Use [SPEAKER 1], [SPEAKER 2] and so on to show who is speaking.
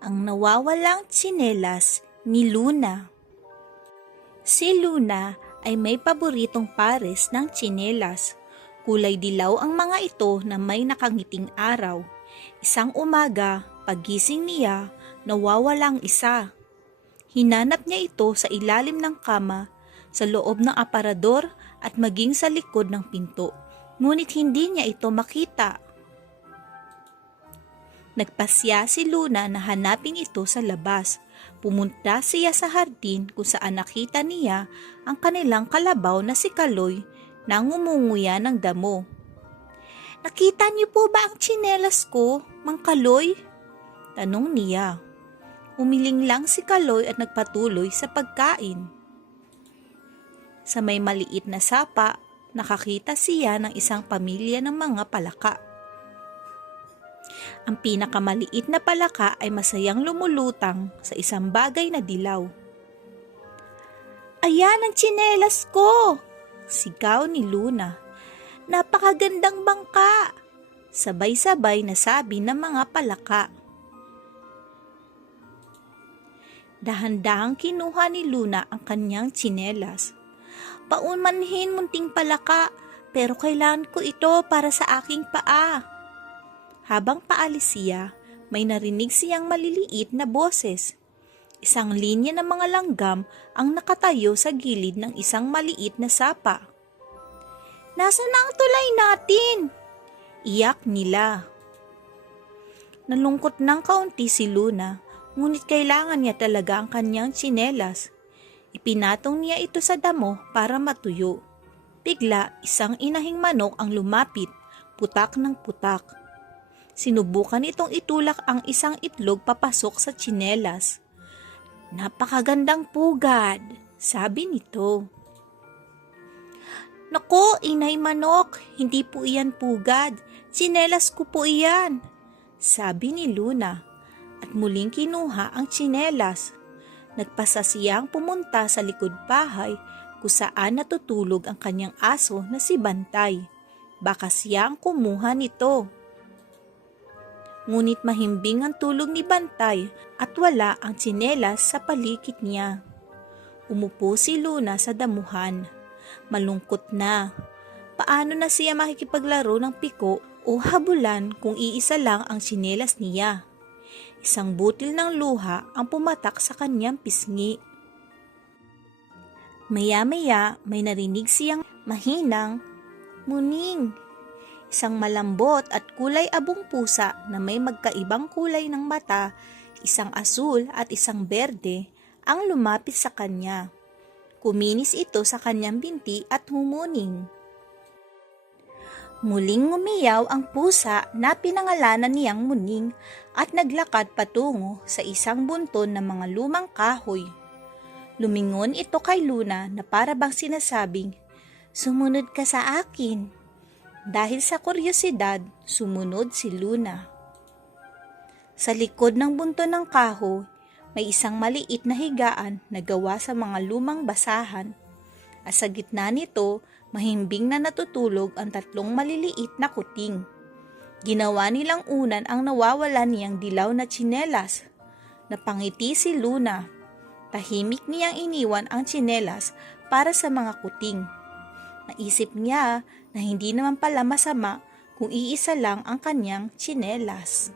[SPEAKER 1] ang nawawalang tsinelas ni Luna. Si Luna ay may paboritong pares ng tsinelas. Kulay dilaw ang mga ito na may nakangiting araw. Isang umaga, pagising niya, nawawalang isa. Hinanap niya ito sa ilalim ng kama, sa loob ng aparador at maging sa likod ng pinto. Ngunit hindi niya ito makita. Nagpasya si Luna na hanapin ito sa labas. Pumunta siya sa hardin kung saan nakita niya ang kanilang kalabaw na si Kaloy na ngumunguya ng damo. Nakita niyo po ba ang tsinelas ko, Mang Kaloy? Tanong niya. Umiling lang si Kaloy at nagpatuloy sa pagkain. Sa may maliit na sapa, nakakita siya ng isang pamilya ng mga palaka. Ang pinakamaliit na palaka ay masayang lumulutang sa isang bagay na dilaw. Ayan ang tsinelas ko! Sigaw ni Luna. Napakagandang bangka! Sabay-sabay na sabi ng mga palaka. Dahan-dahang kinuha ni Luna ang kanyang tsinelas. Paunmanhin munting palaka, pero kailangan ko ito para sa aking paa. Habang paalis siya, may narinig siyang maliliit na boses. Isang linya ng mga langgam ang nakatayo sa gilid ng isang maliit na sapa. Nasaan na ang tulay natin? Iyak nila. Nalungkot ng kaunti si Luna, ngunit kailangan niya talaga ang kanyang tsinelas. Ipinatong niya ito sa damo para matuyo. Bigla, isang inahing manok ang lumapit, putak ng putak. Sinubukan itong itulak ang isang itlog papasok sa tsinelas. Napakagandang pugad, sabi nito. Nako, inay manok, hindi po iyan pugad. Tsinelas ko po iyan, sabi ni Luna. At muling kinuha ang tsinelas. Nagpasa siyang pumunta sa likod bahay kung saan natutulog ang kanyang aso na si Bantay. Baka siyang kumuha nito. Ngunit mahimbing ang tulog ni Bantay at wala ang tsinelas sa palikit niya. Umupo si Luna sa damuhan. Malungkot na. Paano na siya makikipaglaro ng piko o habulan kung iisa lang ang tsinelas niya? Isang butil ng luha ang pumatak sa kanyang pisngi. Maya-maya may narinig siyang mahinang, Muning, isang malambot at kulay abong pusa na may magkaibang kulay ng mata, isang asul at isang berde, ang lumapit sa kanya. Kuminis ito sa kanyang binti at humuning. Muling umiyaw ang pusa na pinangalanan niyang muning at naglakad patungo sa isang bunton ng mga lumang kahoy. Lumingon ito kay Luna na para bang sinasabing, Sumunod ka sa akin. Dahil sa kuryosidad, sumunod si Luna. Sa likod ng bunto ng kahoy, may isang maliit na higaan na gawa sa mga lumang basahan. At sa gitna nito, mahimbing na natutulog ang tatlong maliliit na kuting. Ginawa nilang unan ang nawawala niyang dilaw na tsinelas. Napangiti si Luna. Tahimik niyang iniwan ang tsinelas para sa mga kuting. Naisip niya na hindi naman pala masama kung iisa lang ang kanyang tsinelas.